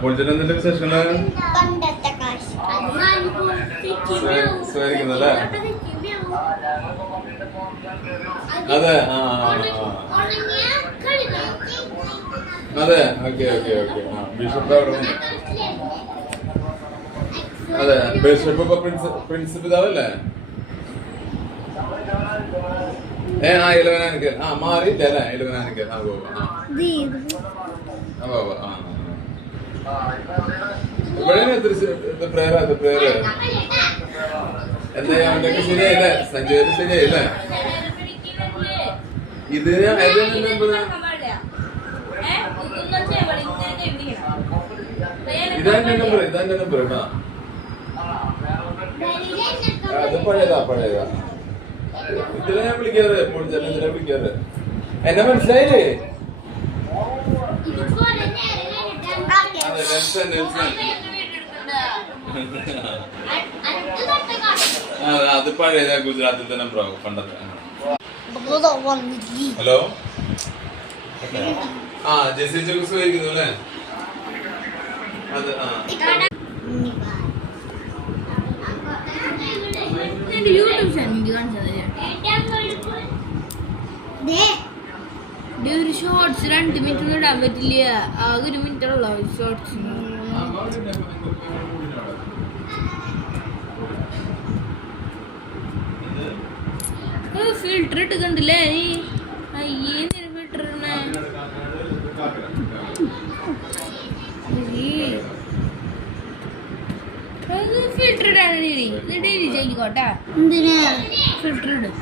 പൊളിച്ചിട്ടെന്തിന്റെ വിശേഷങ്ങള് സുഖായിരിക്കുന്നല്ലേ? അതെ അതെ ഓക്കെ ഓക്കെ ഓക്കെ ബിഷപ്പ് അവിടെ അതെ ബിഷപ്പ് ഇപ്പൊ പ്രിൻസ് പിതാവല്ലേ? ഇലവനാനിക്ക് മാറിയില്ല അല്ലേ? ഇലവനാനിക്ക് ഇവിടെ പ്രേര എന്താ അവന്റെ ശരിയായില്ലേ? സഞ്ജയ് ശരിയായില്ലേ? ഇതാ നമ്പർ കേട്ടോ. അത് പഴയതാ ഇതിലെ ഞാൻ വിളിക്കാറ് എപ്പോഴും ഇതിലെ വിളിക്കാറ്. എന്നെ മനസ്സിലായില്ലേ? അത് പഴയതാ, ഗുജറാത്തിലത്തെ നമ്പറാകും പണ്ടത്തെ. ഹലോ ജെസി ചോക്സ് കഴിക്കുന്നു അല്ലേ? അത് ഒരു ഷോർട്സ് 2 മിനിറ്റ് ഇടാൻ പറ്റില്ല, ആകെ 1 മിനിറ്റ് ഉള്ള ഷോർട്സ്. ഫിൽറ്റർ ഇട്ട് കണ്ടില്ലേ നീ? അയ്യേ ഫിൽറ്റർ ഫിൽറ്റർ ഇടാൻ ഡെയിലി ചെയ്യിക്കോട്ടെ. എന്തിനാ ഫിൽറ്റർ ഇടും?